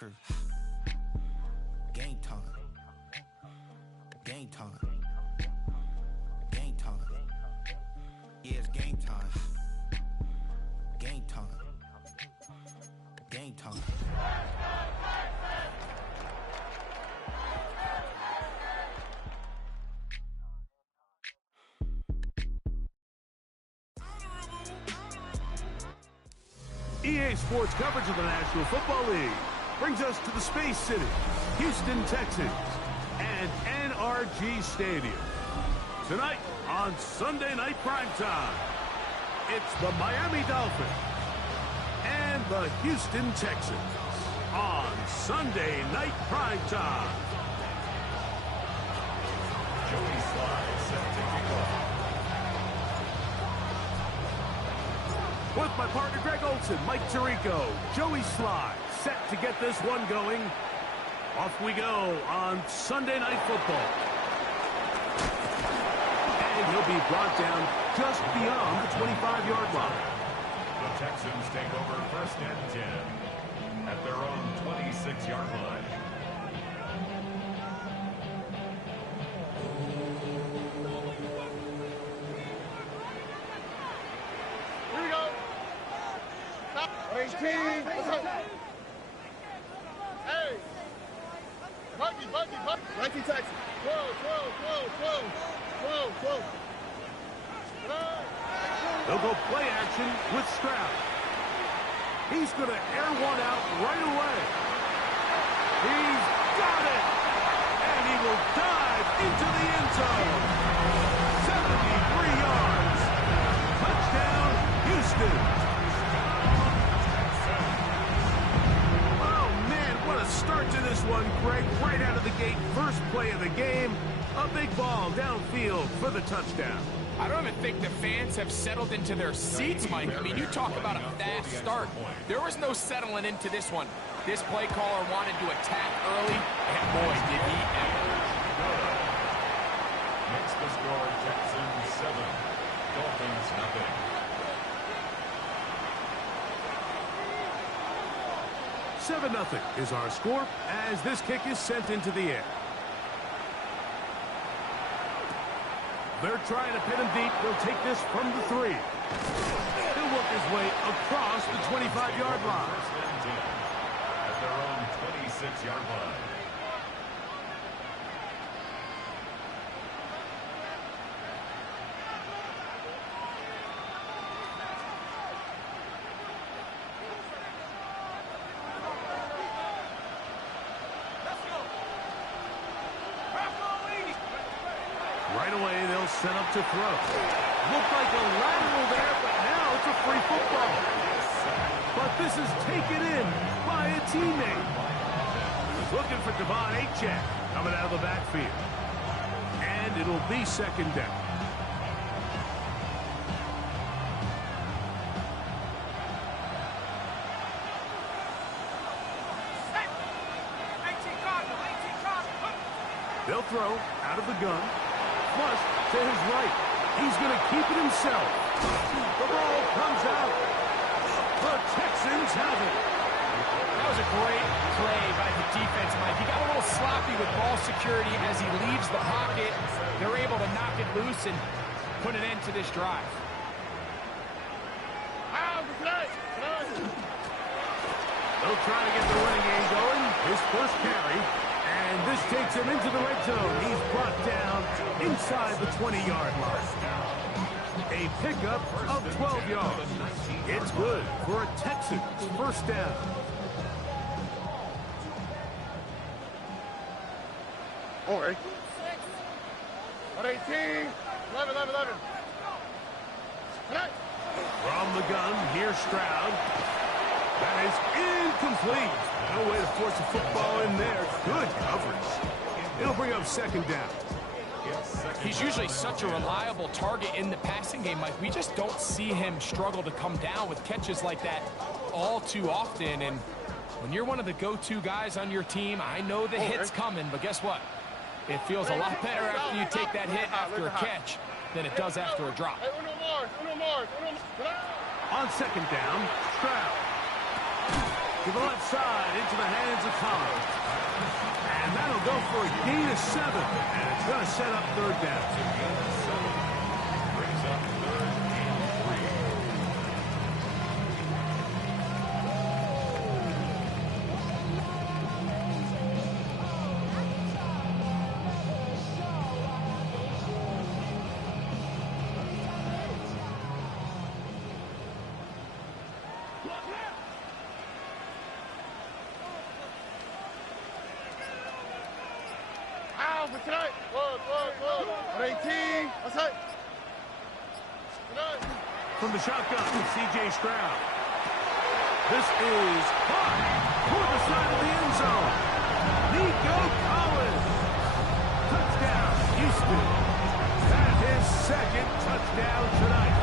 crib. Game time. Game time. Game time. Yeah, it's game time. Game time. Game time. EA Sports coverage of the National Football League brings us to the Space City, Houston, Texas, and NRG Stadium. Tonight on Sunday Night Primetime, it's the Miami Dolphins and the Houston Texans on Sunday Night Primetime. Joey Sly set to kick off. With my partner Greg Olson, Mike Tirico, Joey Sly, set to get this one going. Off we go on Sunday Night Football. And he'll be brought down just beyond the 25-yard line. The Texans take over 1st and 10 at their own 26-yard line. Here we go. Stop. 18. Hey. Buggy. Nike Texas. Whoa. They'll go play action with Stroud. He's going to air one out right away. He's got it. And he will dive into the end zone. 73 yards. Touchdown, Houston. Oh, man, what a start to this one, Greg. Right out of the gate, first play of the game. A big ball downfield for the touchdown. I don't even think the fans have settled into their seats, Mike. I mean, you talk about a fast start. There was no settling into this one. This play caller wanted to attack early, and boy, did he ever. Makes the score Texans 7, Dolphins nothing. Nothing is our score as this kick is sent into the air. They're trying to pin him deep. They'll take this from the 3. He'll work his way across the 25-yard line. 1st and 10 at their own 26-yard line. Right away, they'll set up to throw. Looked like a lateral there, but now it's a free football. But this is taken in by a teammate. He's looking for Devon Achek coming out of the backfield. And it'll be 2nd down. They'll throw out of the gun. Flush to his right. He's going to keep it himself. The ball comes out. The Texans have it. That was a great play by the defense, Mike. He got a little sloppy with ball security as he leaves the pocket. They're able to knock it loose and put an end to this drive. They'll try to get the running game going. His first carry. And this takes him into the red zone. He's brought down inside the 20-yard line. A pickup of 12 yards. It's good for a Texans 1st down. All right. 18. 11. From the gun, here's Stroud. That is incomplete. No way to force a football in there. Good coverage. It'll bring up 2nd down. He's usually such a reliable target in the passing game, Mike. We just don't see him struggle to come down with catches like that all too often. And when you're one of the go-to guys on your team, I know the hit's coming, but guess what? It feels a lot better after you take that hit after a catch than it does after a drop. On 2nd down, Stroud. to the left side into the hands of Collins. And that'll go for a gain of 7. And it's going to set up third down. Brings up third and 3. For tonight. Look. 18. That's it. Tonight. From the shotgun, C.J. Stroud. This is caught toward the side of the end zone. Nico Collins. Touchdown, Houston. That's his second touchdown tonight.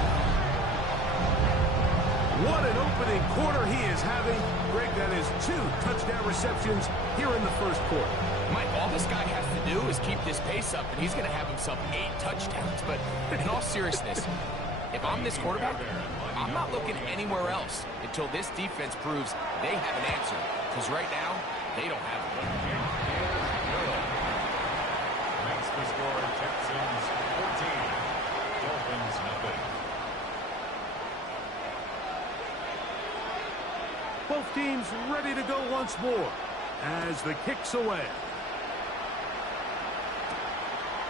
What an opening quarter he is having. Greg, that is 2 touchdown receptions here in the first quarter. Mike, all this guy has to do is keep this pace up, and he's going to have himself 8 touchdowns. But in all seriousness, if I'm this quarterback, I'm not looking anywhere else until this defense proves they have an answer. Because right now, they don't have it. Makes the score Texans 14. Dolphins nothing. Both teams ready to go once more as the kick's away.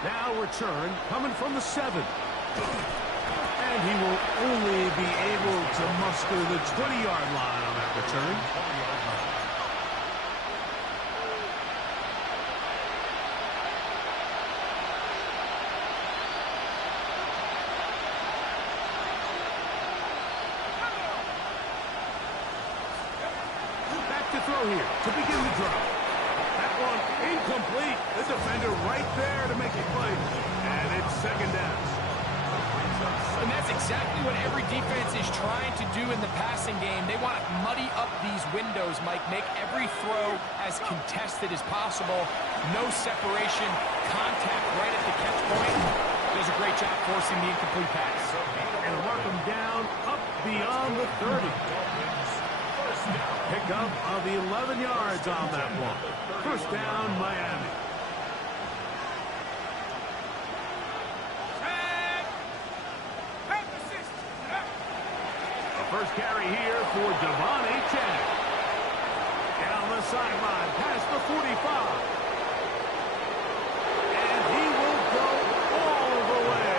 Now return coming from the 7. And he will only be able to muster the 20-yard line on that return. Back to throw here to begin the drive. That one incomplete. The defender right there to make it play. And it's second down. And that's exactly what every defense is trying to do in the passing game. They want to muddy up these windows, Mike, make every throw as contested as possible. No separation, contact right at the catch point. Does a great job forcing the incomplete pass. And mark him down up beyond the 30. Pick up of the 11 yards on that one. First down, Miami. The first carry here for Devon Achane. Down the sideline, past the 45. And he will go all the way.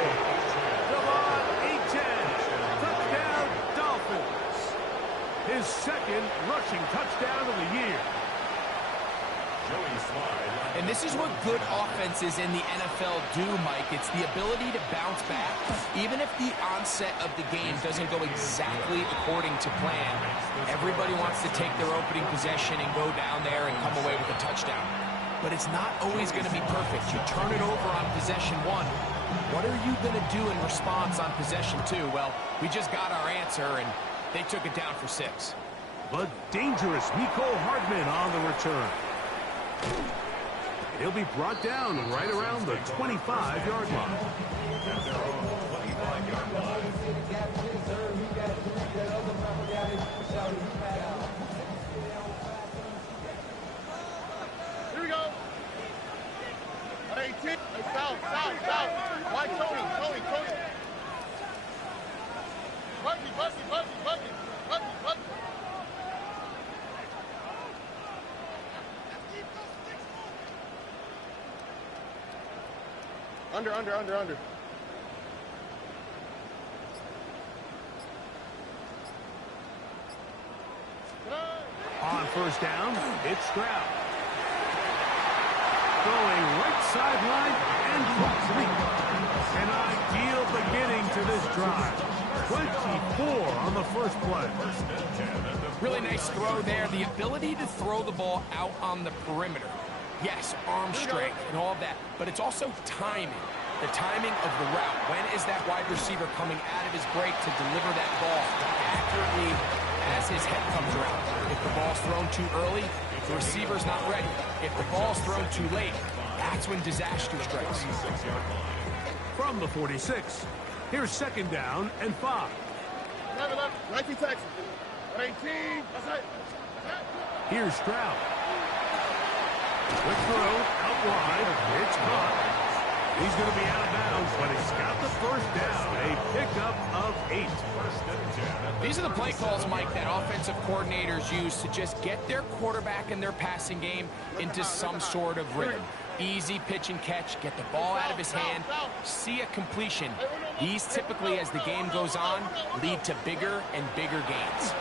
Devon Achane. Touchdown, Dolphins. His second rushing touchdown of the year. And this is what good offenses in the NFL do, Mike. It's the ability to bounce back. Even if the onset of the game doesn't go exactly according to plan, everybody wants to take their opening possession and go down there and come away with a touchdown. But it's not always going to be perfect. You turn it over on possession 1. What are you going to do in response on possession 2? Well, we just got our answer, and they took it down for 6. But dangerous Mecole Hardman on the return. He'll be brought down right around the 25-yard line. Here we go. 18. South. Why Tony? Buggy. Under. On first down, it's Stroud. Throwing right sideline and complete. An ideal beginning to this drive. 24 on the first play. Really nice throw there. The ability to throw the ball out on the perimeter. Yes, arm strength and all of that, but it's also timing. The timing of the route. When is that wide receiver coming out of his break to deliver that ball accurately as his head comes around? If the ball's thrown too early, the receiver's not ready. If the ball's thrown too late, that's when disaster strikes. From the 46, here's second down and 5. 19 Texas. 18. That's it. Here's Stroud. Quick throw, out wide. It's caught. He's going to be out of bounds, but he's got the first down. A pickup of 8. These are the play calls, Mike, that offensive coordinators use to just get their quarterback and their passing game into some sort of rhythm. Easy pitch and catch, get the ball out of his hand, see a completion. These typically, as the game goes on, lead to bigger and bigger gains.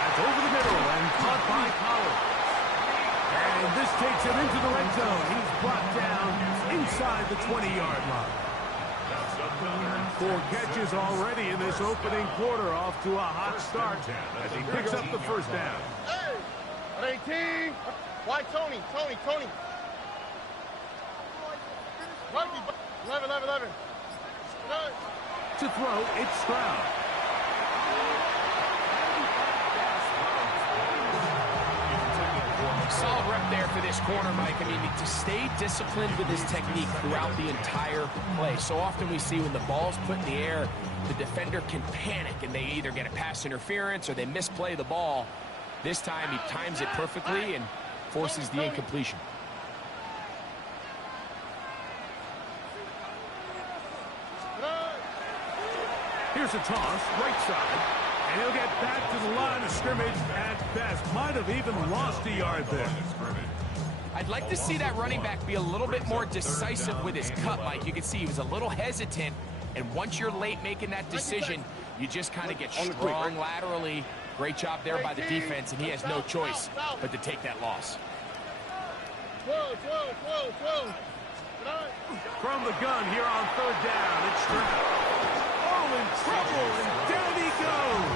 That's over the middle and caught by Collins. And this takes him into the red zone. He's brought down inside the 20-yard line. 4 catches already in this opening quarter, off to a hot start as he picks up the first down. 18. Why Tony? 11. To throw, it's Stroud. Solid rep there for this corner, Mike. I mean, to stay disciplined with his technique throughout the entire play. So often we see when the ball's put in the air, the defender can panic and they either get a pass interference or they misplay the ball. This time he times it perfectly and forces the incompletion. Here's a toss, right side. And he'll get back to the line of scrimmage at best. Might have even lost a yard there. I'd like to see that running back be a little bit more decisive with his cut, Mike. You can see he was a little hesitant. And once you're late making that decision, you just kind of get strong laterally. Great job there by the defense, and he has no choice but to take that loss. From the gun here on 3rd down, it's Stroud. Oh, in trouble, and down he goes.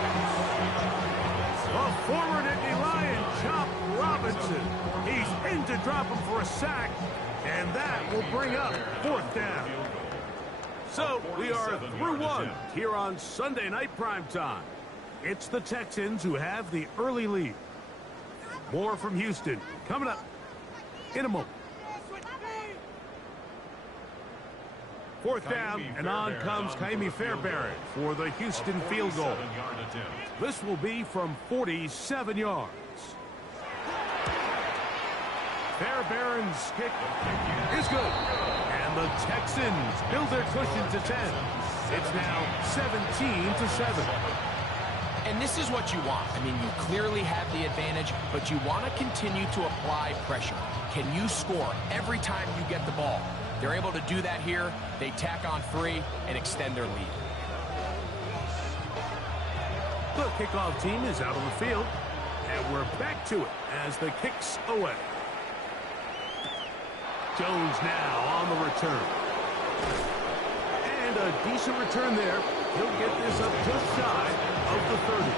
A former Nittany Lion, Chop Robinson. He's in to drop him for a sack, and that will bring up 4th down. So we are through 1 here on Sunday Night Primetime. It's the Texans who have the early lead. More from Houston coming up in a moment. 4th down, and on comes Ka'imi Fairbairn for the Houston field goal. This will be from 47 yards. Fairbairn's kick is good. And the Texans build their cushion to 10. It's now 17-7. And this is what you want. I mean, you clearly have the advantage, but you want to continue to apply pressure. Can you score every time you get the ball? They're able to do that here. They tack on 3 and extend their lead. The kickoff team is out on the field, and we're back to it as the kick's away. Jones now on the return. And a decent return there. He'll get this up just shy of the 30.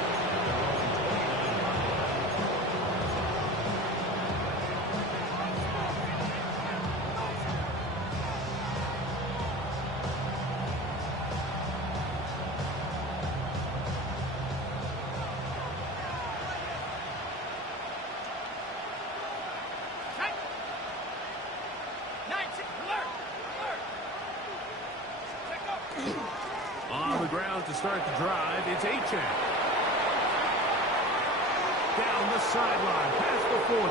On the ground to start the drive, it's Achane. Down the sideline, past the 40.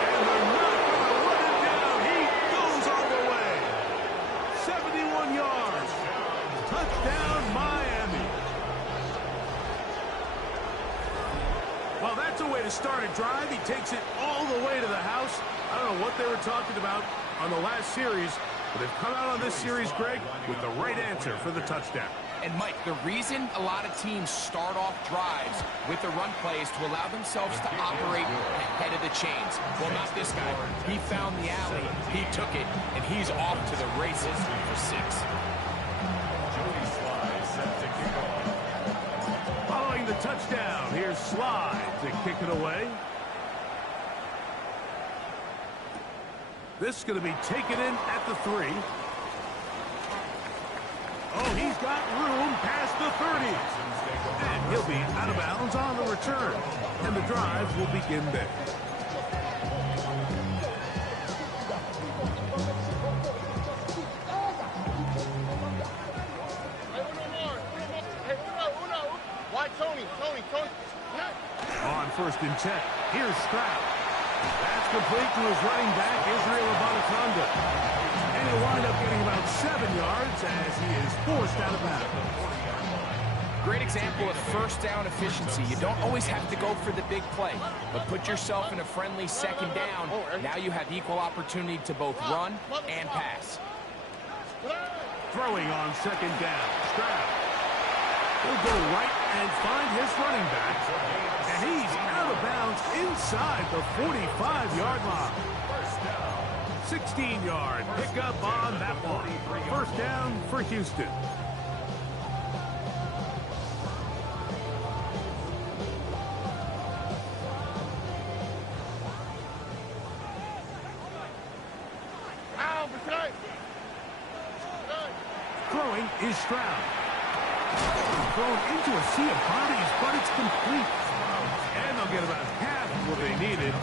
And they're not going to run him down. He goes all the way. 71 yards. Touchdown, Miami. Well, that's a way to start a drive. He takes it all the way to the house. I don't know what they were talking about on the last series, but they've come out on this series, Greg, with the right answer for the touchdown. And, Mike, the reason a lot of teams start off drives with the run play is to allow themselves to operate ahead of the chains. Well, not this guy. He found the alley, he took it, and he's off to the races for 6. Following the touchdown, here's Slide to kick it away. This is going to be taken in at the 3. Oh, he's got room past the 30. And he'll be out of bounds on the return. And the drive will begin there. Why Tony? On 1st and 10, here's Stroud. That's complete to his running back, Israel Abanikanda. And he'll wind up getting about 7 yards as he is forced out of bounds. Great example of first down efficiency. You don't always have to go for the big play, but put yourself in a friendly 2nd down. Now you have equal opportunity to both run and pass. Throwing on 2nd down, Stroud. He'll go right and find his running back. And he's out of bounds inside the 45-yard line. 16-yard pickup on that one. 1st down for Houston. Throwing is Stroud. Thrown into a sea of bodies, but it's complete. And they'll get about half of what they needed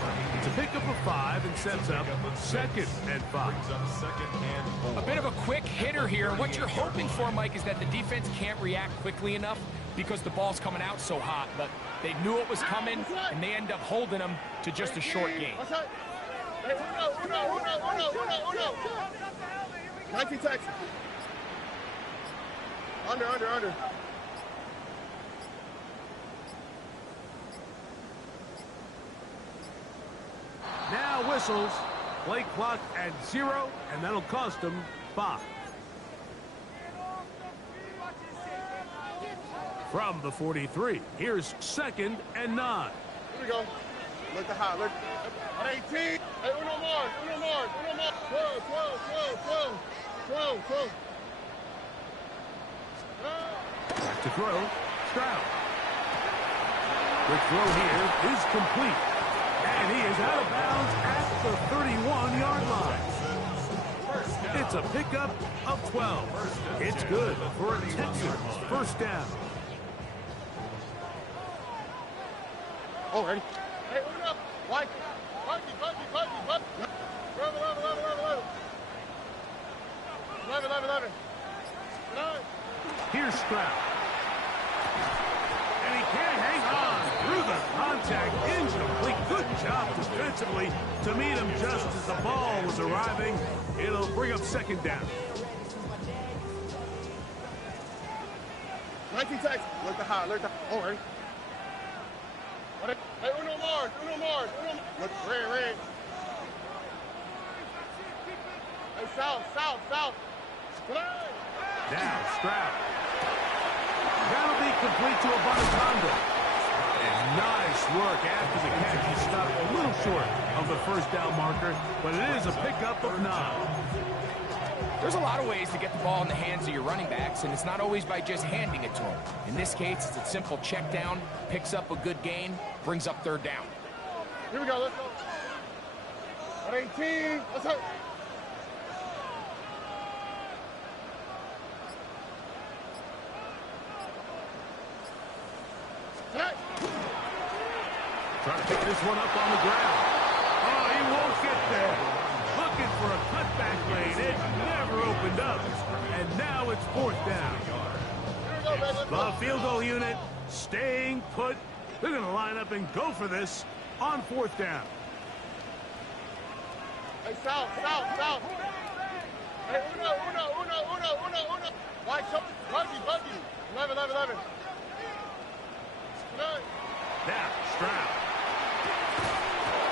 to pick up a 5 and sets up 2nd and 5. A bit of a quick hitter here. What you're hoping for, Mike, is that the defense can't react quickly enough because the ball's coming out so hot. But they knew it was coming, and they end up holding them to just a short gain. 19 Texas. Under. Now whistles. Play clock at 0, and that'll cost them 5. From the 43, here's 2nd and 9. Here we go. Look the high. Look. At 18. Hey, uno more. Twelve. Back to throw. Stroud. The throw here is complete. And he is out of bounds at the 31-yard line. It's a pickup of 12. It's good for a Texans 1st down. Oh, ready? Hey, uno. White. Buggy. 11. Here's Stroud. And he can't hang on through the contact. Incomplete. Good job defensively to meet him just as the ball was arriving. It'll bring up 2nd down. 19 Texas. Look the high. Oh, ready? Hey, uno more. Look, red. Hey, south. Now Stroud. That'll be complete to Abanikanda. And nice work after the catch. He stopped a little short of the 1st down marker, but it is a pickup of 9. There's a lot of ways to get the ball in the hands of your running backs, and it's not always by just handing it to them. In this case, it's a simple check down, picks up a good gain, brings up 3rd down. Here we go. Let's go. At 18. Let's go. Trying to pick this one up on the ground. Oh, he won't get there. Looking for a cutback lane. It never opened up. And now it's 4th down. The field goal unit staying put. They're going to line up and go for this on 4th down. Hey, south. Hey, uno. White, buggy. 11. Now, Stroud.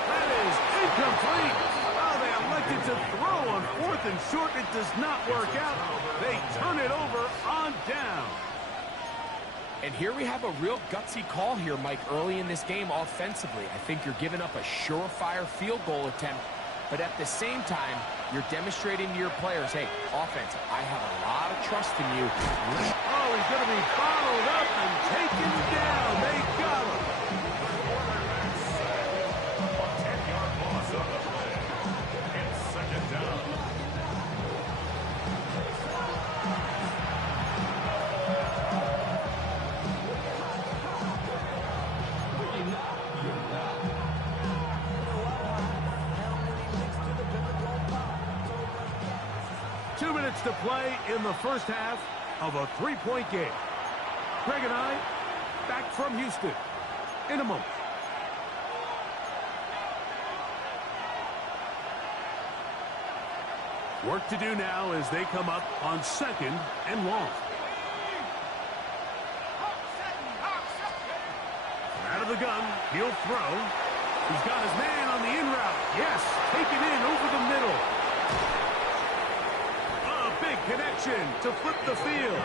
That is incomplete. Oh, they elected to throw on 4th and short. It does not work out. They turn it over on down. And here we have a real gutsy call here, Mike, early in this game offensively. I think you're giving up a surefire field goal attempt, but at the same time, you're demonstrating to your players, hey, offense, I have a lot of trust in you. Oh, he's going to be followed up and taken down. They got him. 10-yard loss on the play. It's 2nd down. To play in the 1st half of a 3-point game. Greg and I back from Houston in a moment. Work to do now as they come up on 2nd and long. Out of the gun, he'll throw. He's got his man on the in route. Yes, taken in over the middle. A big connection to flip the field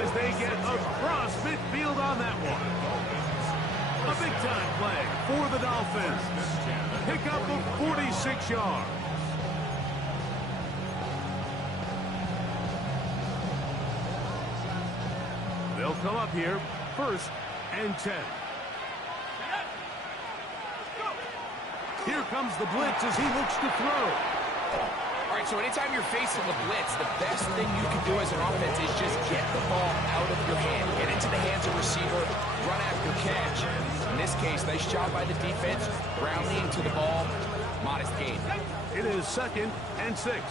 as they get across midfield on that one. A big-time play for the Dolphins. Pickup of 46 yards. They'll come up here, 1st and 10. Here comes the blitz as he looks to throw. All right, so anytime you're facing the blitz, the best thing you can do as an offense is just get the ball out of your hand. Get into the hands of receiver, run after catch. In this case, nice job by the defense, grounding to the ball, modest gain. It is 2nd and 6.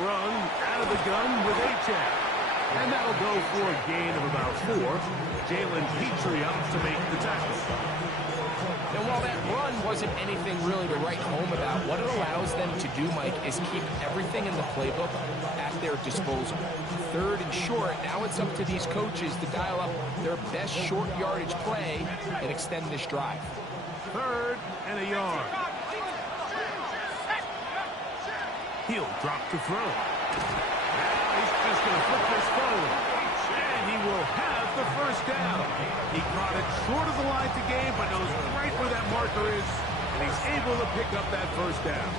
Run out of the gun with Achane. And that'll go for a gain of about 4. Jalen Petrie up to make the tackle. And while that run wasn't anything really to write home about, what it allows them to do, Mike, is keep everything in the playbook at their disposal. 3rd and short, now it's up to these coaches to dial up their best short yardage play and extend this drive. 3rd and a yard. He'll drop to throw. Now he's just going to flip this forward. And he will have the 1st down. He caught it short of the line to gain, but knows right where that marker is. And he's able to pick up that 1st down.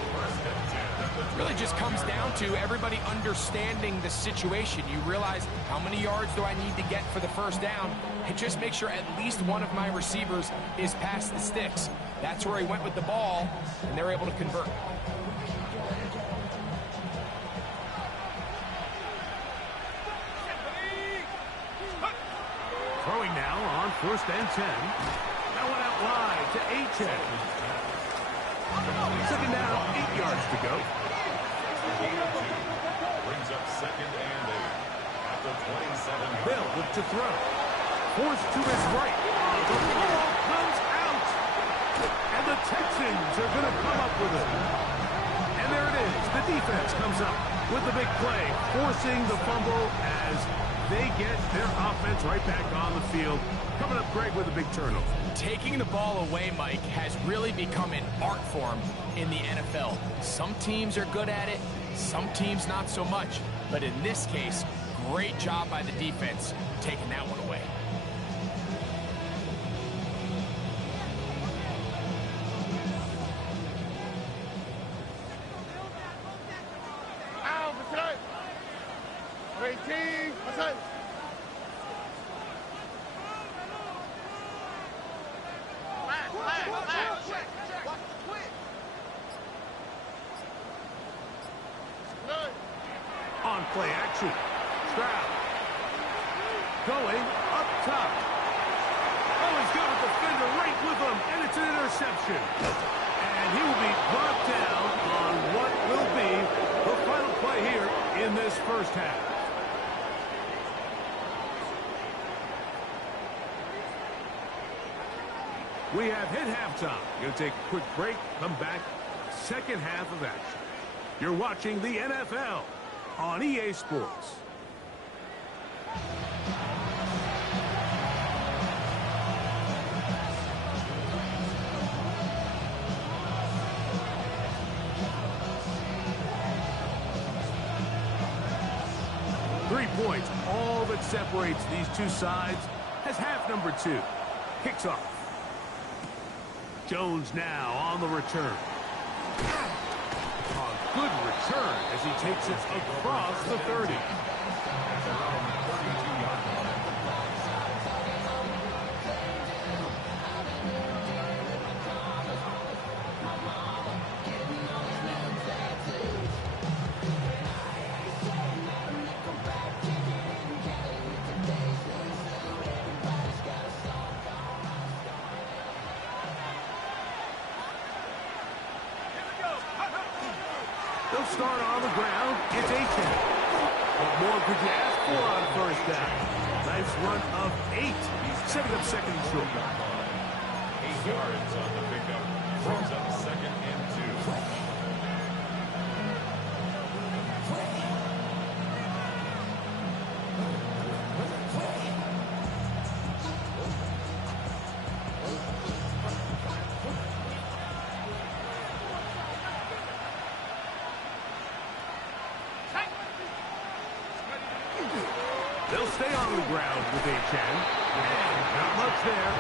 Really just comes down to everybody understanding the situation. You realize how many yards do I need to get for the 1st down, and just make sure at least one of my receivers is past the sticks. That's where he went with the ball, and they're able to convert. Throwing now on 1st and 10. That one out wide to Achane. 2nd down, 8 yards to go. Brings up 2nd and 8 at the 27. Bill look to throw. Forced to his right. The ball comes out. And the Texans are going to come up with it. And there it is. The defense comes up with the big play, forcing the fumble as they get their offense right back on the field. Coming up, Greg, with a big turnover. Taking the ball away, Mike, has really become an art form in the NFL. Some teams are good at it, some teams not so much. But in this case, great job by the defense taking that one away. Out, Masai. 18, Masai. On play action. Stroud. Going up top. Oh, he's got a defender right with him, and it's an interception. And he will be brought down on what will be the final play here in this 1st half. We have hit halftime. Going to take a quick break, come back, 2nd half of action. You're watching the NFL on EA Sports. points, all that separates these two sides, as half number 2 kicks off. Jones now on the return. A good return as he takes it across the 30. They'll start on the ground. It's Achane. What more could you ask for on first down? Nice run of 8. Setting up second and short. 8 yards on the pickup. Brings up second and 2. They'll stay on the ground with Achane. And not much there.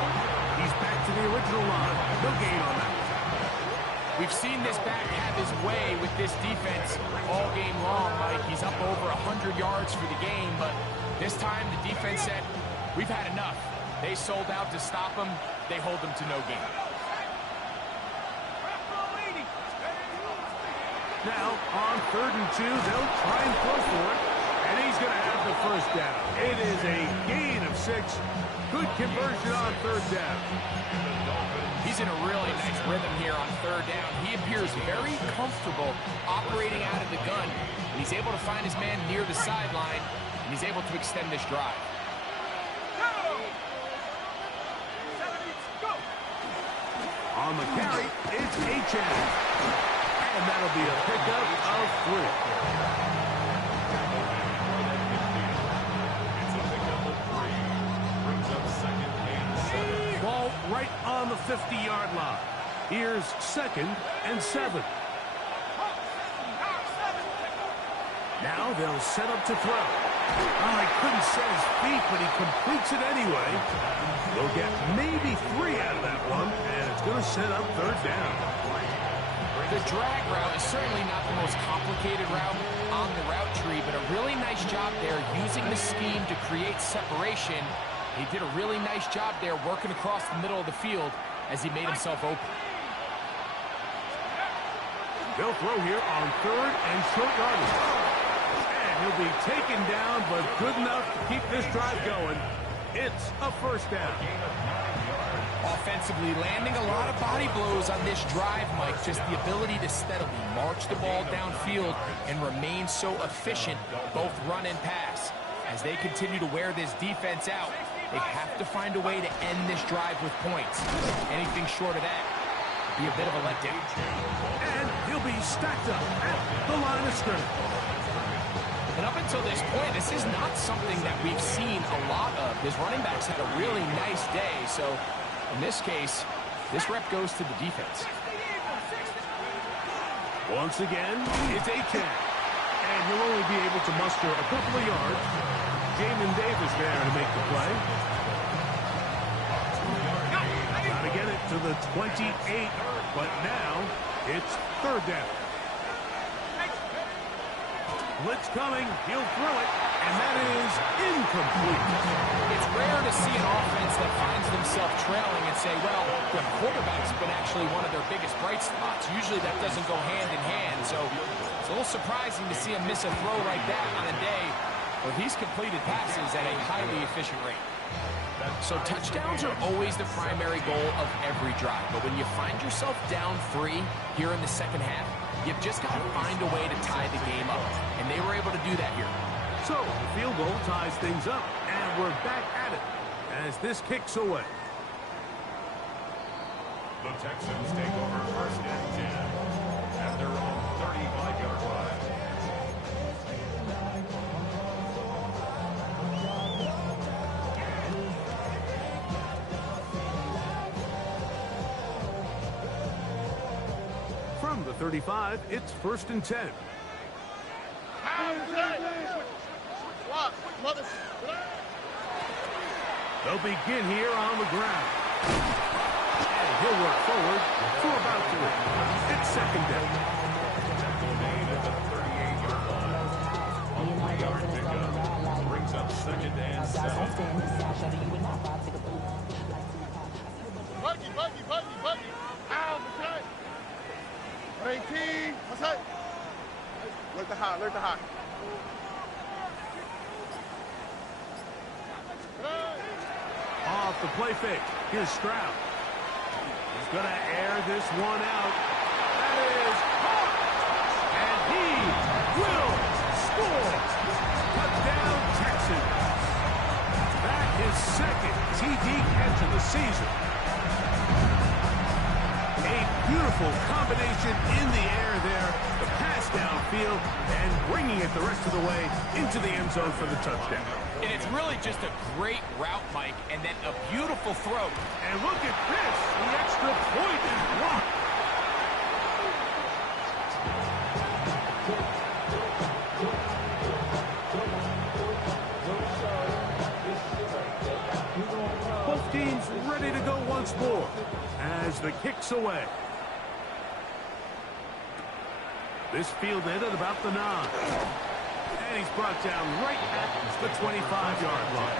He's back to the original line. No gain on that. We've seen this back have his way with this defense all game long, Mike. He's up over 100 yards for the game, but this time the defense said, we've had enough. They sold out to stop him. They hold him to no gain. Now, on 3rd and 2, they'll try and throw for it. And he's going to have the first down. It is a gain of 6. Good conversion on 3rd down. He's in a really nice rhythm here on 3rd down. He appears very comfortable operating out of the gun. And he's able to find his man near the sideline, and he's able to extend this drive. On the carry, it's Achane. And that'll be a pickup of 3. Ball right on the 50-yard line. Here's 2nd and 7. Now they'll set up to throw. Oh, he couldn't set his feet, but he completes it anyway. They'll get maybe 3 out of that one, and it's going to set up 3rd down. The drag route is certainly not the most complicated route on the route tree, but a really nice job there using the scheme to create separation. He did a really nice job there working across the middle of the field as he made himself open. They'll throw here on 3rd and short yardage. And he'll be taken down, but good enough to keep this drive going. It's a first down. Offensively, landing a lot of body blows on this drive, Mike. Just the ability to steadily march the ball downfield and remain so efficient, both run and pass. As they continue to wear this defense out, they have to find a way to end this drive with points. Anything short of that would be a bit of a letdown. And he'll be stacked up at the line of scrimmage. And up until this point, this is not something that we've seen a lot of. His running backs had a really nice day, so in this case, this rep goes to the defense. Once again, it's Achane. And he'll only be able to muster a couple of yards. Jamin Davis there to make the play. Got to get it to the 28, but now it's 3rd down. Blitz coming, he'll throw it, and that is incomplete. It's rare to see an offense that finds themselves trailing and say, well, the quarterback's been actually one of their biggest bright spots. Usually that doesn't go hand in hand, so it's a little surprising to see him miss a throw like that on a day where he's completed passes at a highly efficient rate. So touchdowns are always the primary goal of every drive, but when you find yourself down 3 here in the second half, you've just got to find a way to tie the game up, and they were able to do that here. So the field goal ties things up, and we're back at it as this kicks away. The Texans take over 1st and 10 at their own 35-yard line. From the 35, it's 1st and 10. They'll begin here on the ground. And he'll work forward for about 3. It's 2nd down. Gain at the 38-yard line. A 3-yard pickup brings up 2nd and 7. Buggy. Ow, okay. 18. What's that? Look the hot. Off the play fake. Here's Stroud. He's going to air this one out. That is caught. And he field and bringing it the rest of the way into the end zone for the touchdown. And it's really just a great route, Mike, and then a beautiful throw. And look at this. The extra point is blocked. Both teams ready to go once more as the kick's away. This fielded at about the 9. And he's brought down right at the 25-yard line.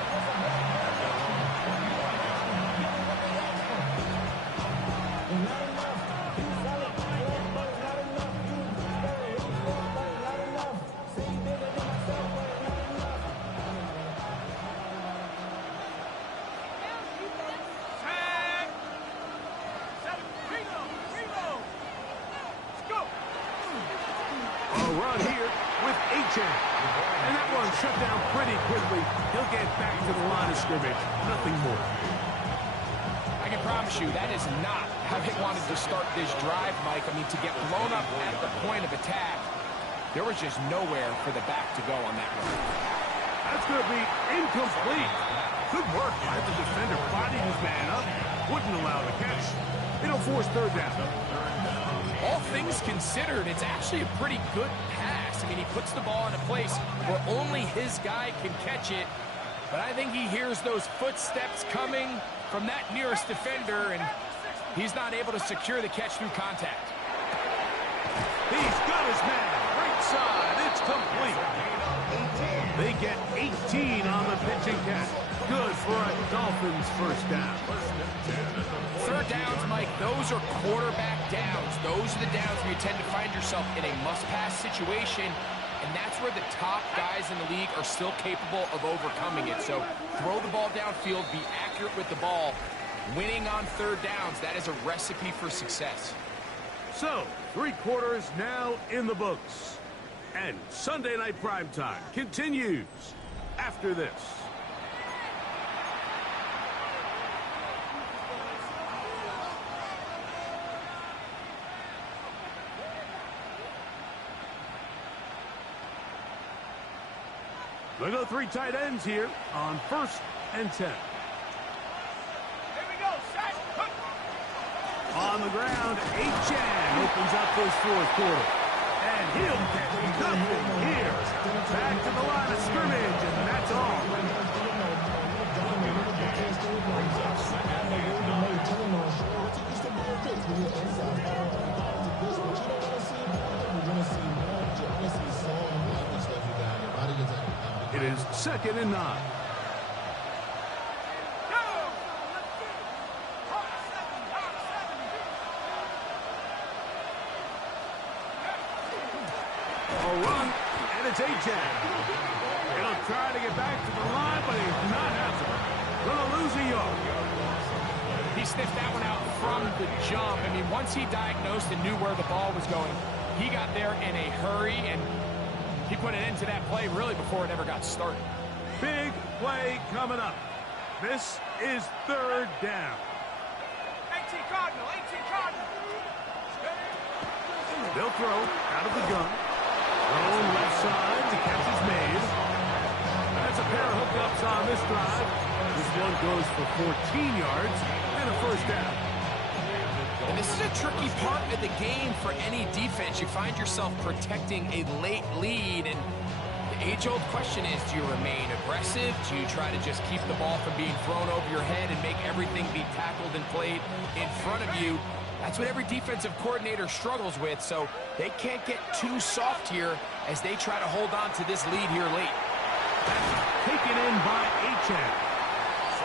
And that one shut down pretty quickly. He'll get back to the line of scrimmage. Nothing more. I can promise you that is not how they wanted to start this drive, Mike. I mean, to get blown up at the point of attack, there was just nowhere for the back to go on that run. That's going to be incomplete. Good work by the defender. Bodied his man up. Wouldn't allow the catch. It'll force third down. All things considered, it's actually a pretty good pass. I mean, he puts the ball in a place where only his guy can catch it. But I think he hears those footsteps coming from that nearest defender, and he's not able to secure the catch through contact. He's got his man. Right side. It's complete. They get 18 on the pitch and catch. Good for a Dolphins first down. Third downs, Mike, those are quarterback downs. Those are the downs where you tend to find yourself in a must-pass situation, and that's where the top guys in the league are still capable of overcoming it. So throw the ball downfield, be accurate with the ball. Winning on third downs, that is a recipe for success. So, 3 quarters now in the books. And Sunday Night Primetime continues after this. They go 3 tight ends here on 1st and 10. Here we go, set. On the ground, Achane opens up this 4th quarter. And he'll get nothing here. Back to the line of scrimmage, and that's all. It is 2nd and 9. A run, and it's Achane. He'll try to get back to the line, but he's not having it. Gonna lose a yard. He sniffed that one out from the jump. I mean, once he diagnosed and knew where the ball was going, he got there in a hurry, and he put an end to that play really before it ever got started. Big play coming up. This is 3rd down. 18 Cardinal, 18 Cardinal. They'll throw out of the gun. Thrown left side, the catch is made. That's a pair of hookups on this drive. This one goes for 14 yards and a first down. And this is a tricky part of the game for any defense. You find yourself protecting a late lead, and the age-old question is, do you remain aggressive? Do you try to just keep the ball from being thrown over your head and make everything be tackled and played in front of you? That's what every defensive coordinator struggles with, so they can't get too soft here as they try to hold on to this lead here late. That's taken in by Achane.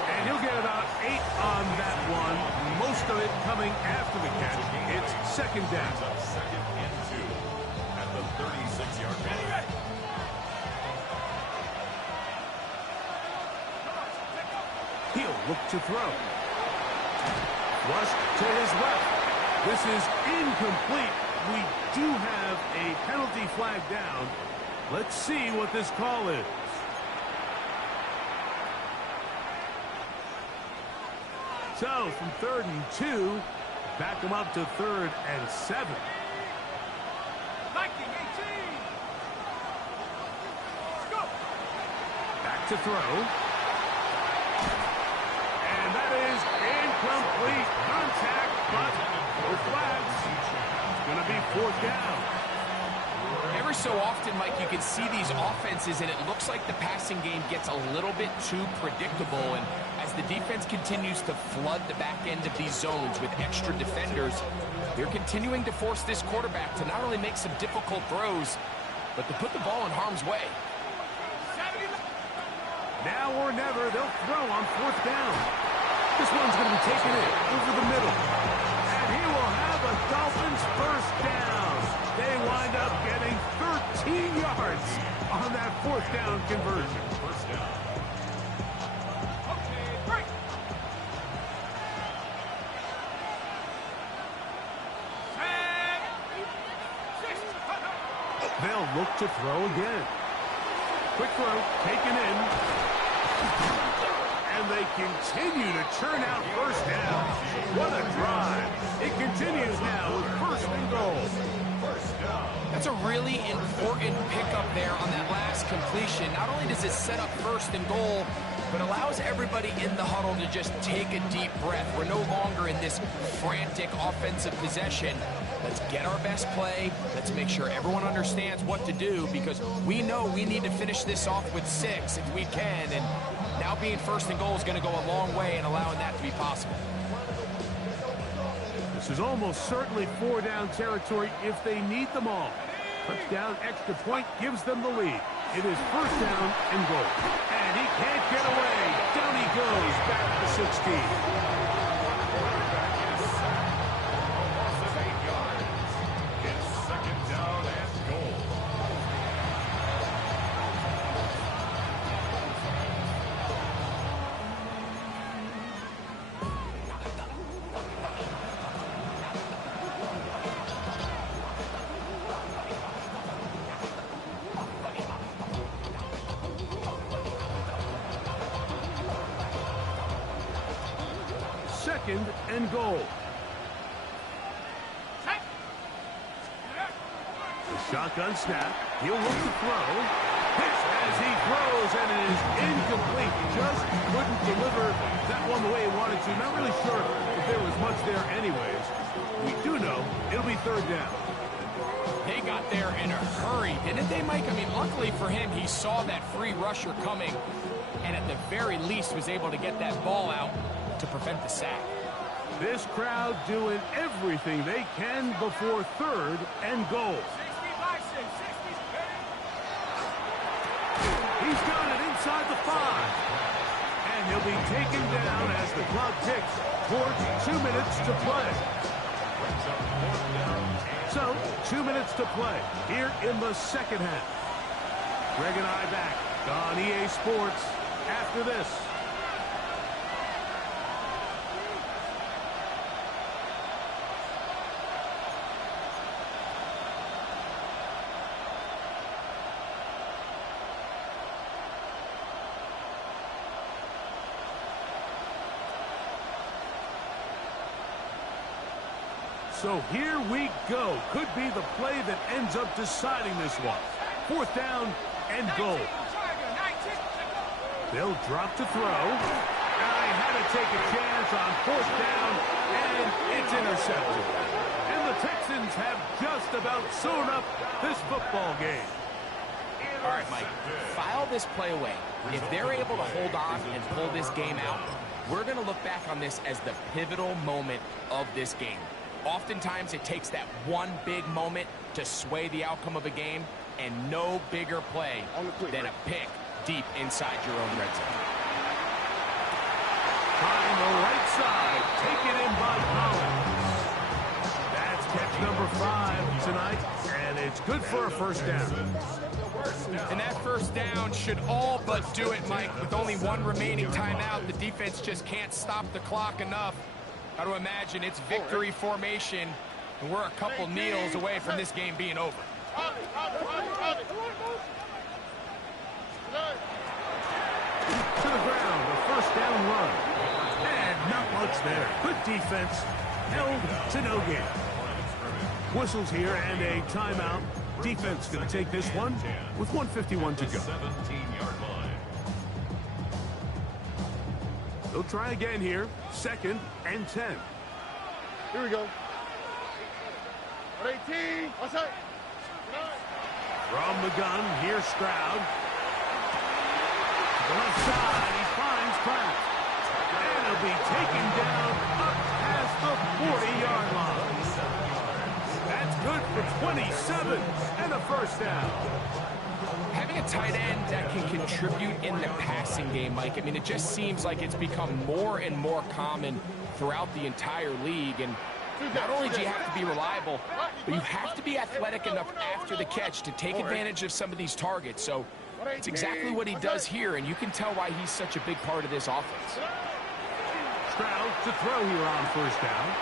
And he'll get about 8 on that one, most of it coming after the catch. It's 2nd down. 2nd and 2 at the 36-yard line. He'll look to throw. Flush to his left. This is incomplete. We do have a penalty flag down. Let's see what this call is. So, from 3rd and 2, back them up to 3rd and 7. Viking 18. to throw. And that is incomplete contact, but no flags. It's going to be 4th down. Every so often, Mike, you can see these offenses, and it looks like the passing game gets a little bit too predictable. And as the defense continues to flood the back end of these zones with extra defenders, they're continuing to force this quarterback to not only make some difficult throws, but to put the ball in harm's way. Now or never, they'll throw on 4th down. This one's going to be taken in over the middle. And he will have a Dolphins first down. They wind up getting 13 yards on that 4th down conversion. First down. They'll look to throw again. Quick throw, taken in. And they continue to churn out first down. What a drive. It continues now with 1st and goal. That's a really important pickup there on that last completion. Not only does it set up 1st and goal, but allows everybody in the huddle to just take a deep breath. We're no longer in this frantic offensive possession. Let's get our best play. Let's make sure everyone understands what to do, because we know we need to finish this off with 6 if we can. And now being 1st and goal is going to go a long way in allowing that to be possible. This is almost certainly 4-down territory if they need them all. Touchdown, extra point gives them the lead. It is 1st down and goal. And he can't get away. Down he goes, back to 16. Second and goal. The shotgun snap. He'll look to throw. Pitch as he throws, and it is incomplete. Just couldn't deliver that one the way he wanted to. Not really sure if there was much there anyways. We do know it'll be 3rd down. They got there in a hurry, didn't they, Mike? I mean, luckily for him, he saw that free rusher coming, and at the very least was able to get that ball out to prevent the sack. This crowd doing everything they can before 3rd and goal. He's got it inside the 5. And he'll be taken down as the clock ticks towards 2 minutes to play. So, 2 minutes to play here in the 2nd half. Greg and I back on EA Sports after this. So here we go. Could be the play that ends up deciding this one. 4th down and goal. They'll drop to throw. I had to take a chance on 4th down, and it's intercepted. And the Texans have just about sewn up this football game. All right, Mike, file this play away. If they're able to hold on and pull this game out, we're going to look back on this as the pivotal moment of this game. Oftentimes, it takes that one big moment to sway the outcome of a game, and no bigger play than a pick deep inside your own red zone. Trying the right side, taken in by Collins. That's catch number 5 tonight, and it's good for a 1st down. And that 1st down should all but do it, Mike. With only one remaining timeout, the defense just can't stop the clock enough. Got to imagine it's victory formation, and we're a couple kneels away from this game being over. To the ground, a 1st down run. And not much there. Good defense. Held to no gain. Whistles here and a timeout. Defense going to take this one with 1:51 to go. 17-yard line. They'll try again here. 2nd and 10. Here we go. 18. Outside. From the gun, here's Stroud. To the left side, he finds Kraft. And he'll be taken down up past the 40-yard line. That's good for 27 and a first down. Having a tight end that can contribute in the passing game, Mike, I mean, it just seems like it's become more and more common throughout the entire league. And not only do you have to be reliable, but you have to be athletic enough after the catch to take advantage of some of these targets. So it's exactly what he does here, and you can tell why he's such a big part of this offense. Stroud to throw here on first down.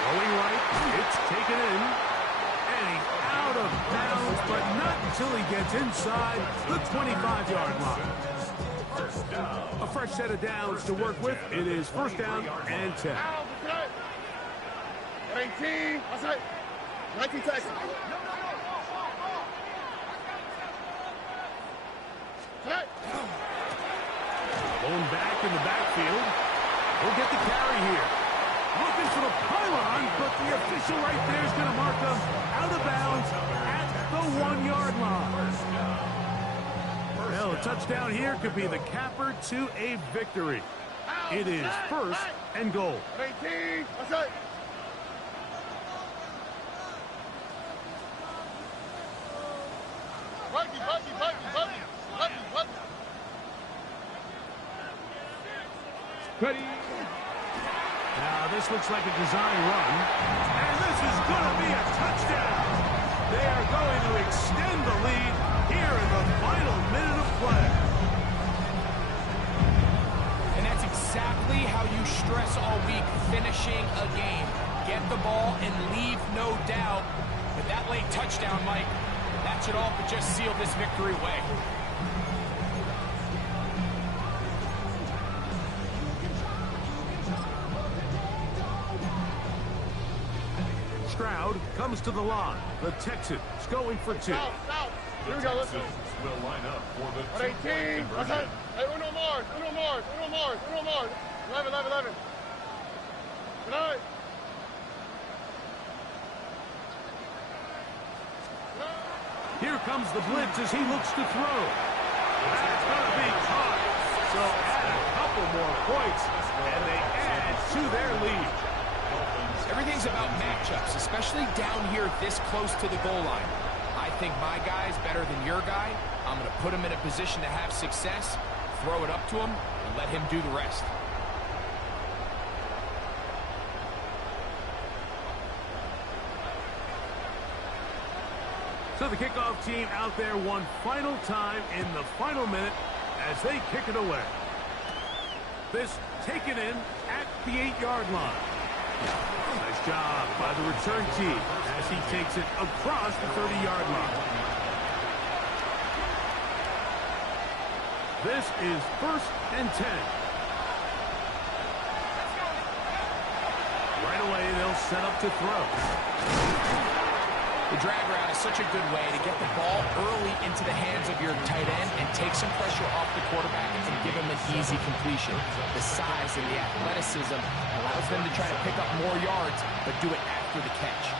Going right, it's taken in. And he's out of bounds, but not until he gets inside the 25-yard line. A fresh set of downs to work with. It is first down and 10. 18. Outside. 19 seconds. Blown back in the backfield. He'll get the carry here. Looking for the pylon, but the official right there is going to mark him out of bounds at the 1-yard line. Well, a touchdown here could be the capper to a victory. It is first and goal. 18. Outside. Ready. Now this looks like a design run, and this is going to be a touchdown. They are going to extend the lead here in the final minute of play. And that's exactly how you stress all week, finishing a game. Get the ball and leave no doubt. But that late touchdown, Mike, that should all but just seal this victory away. Stroud comes to the line. The Texans going for 2. Here we go. Listen. Will line up for the 18. Outside. Hey, uno more. 11. Tonight. Here comes the blitz as he looks to throw. That's going to be caught. So add a couple more points, and they add to their lead. Everything's about matchups, especially down here this close to the goal line. I think my guy's better than your guy. I'm going to put him in a position to have success, throw it up to him, and let him do the rest. So the kickoff team out there one final time in the final minute as they kick it away. This taken in at the 8-yard line. Nice job by the return team as he takes it across the 30-yard line. This is first and 10. Right away, they'll set up to throw. The drag route is such a good way to get the ball early into the hands of your tight end and take some pressure off the quarterback and give him an easy completion. The size and the athleticism allows them to try to pick up more yards, but do it after the catch.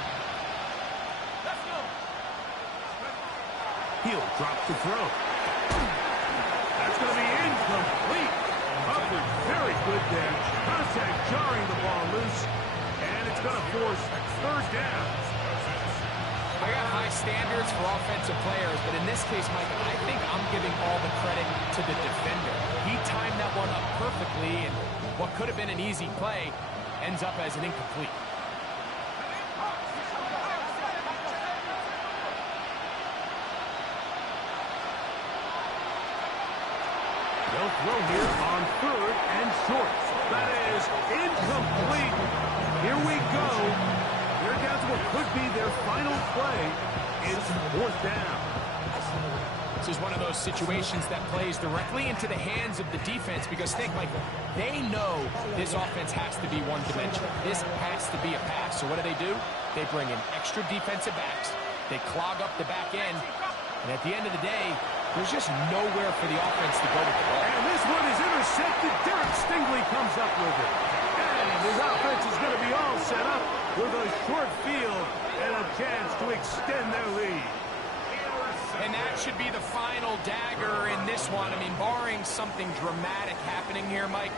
He'll drop to throw. That's going to be incomplete. Covered very good there. Contact jarring the ball loose, and it's going to force third down. I got high standards for offensive players, but in this case, Mike, I think I'm giving all the credit to the defender. He timed that one up perfectly, and what could have been an easy play ends up as an incomplete. They'll throw here on third and short. That is incomplete. Here we go. They're down to what could be their final play. It's fourth down. This is one of those situations that plays directly into the hands of the defense because think, Mike, they know this offense has to be one-dimensional. This has to be a pass. So what do? They bring in extra defensive backs. They clog up the back end. And at the end of the day, there's just nowhere for the offense to go with the ball. And this one is intercepted. Derek Stingley comes up with it. And his offense is going to be all set up with a short field and a chance to extend their lead. And that should be the final dagger in this one. I mean, barring something dramatic happening here, Mike,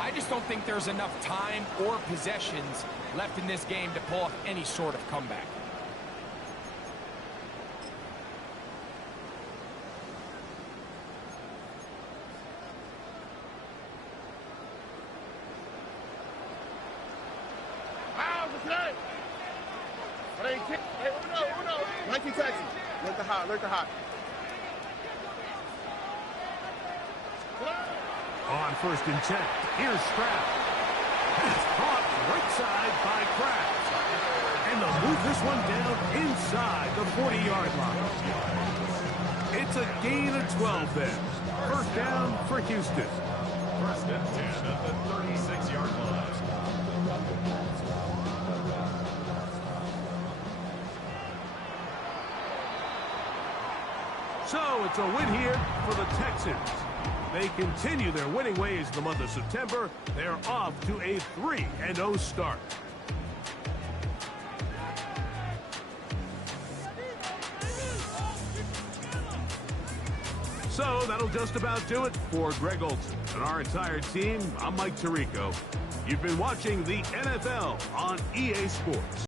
I just don't think there's enough time or possessions left in this game to pull off any sort of comeback. Nike taxi. Look the hot, look the hot. On 1st and 10, here's Stroud. It's caught right side by Kraft. And they'll move this one down inside the 40-yard line. It's a gain of 12 there. 1st down for Houston. 1st and 10 at the 36-yard line. So it's a win here for the Texans. They continue their winning ways in the month of September. They're off to a 3-0 start. So that'll just about do it for Greg Olsen and our entire team. I'm Mike Tirico. You've been watching the NFL on EA Sports.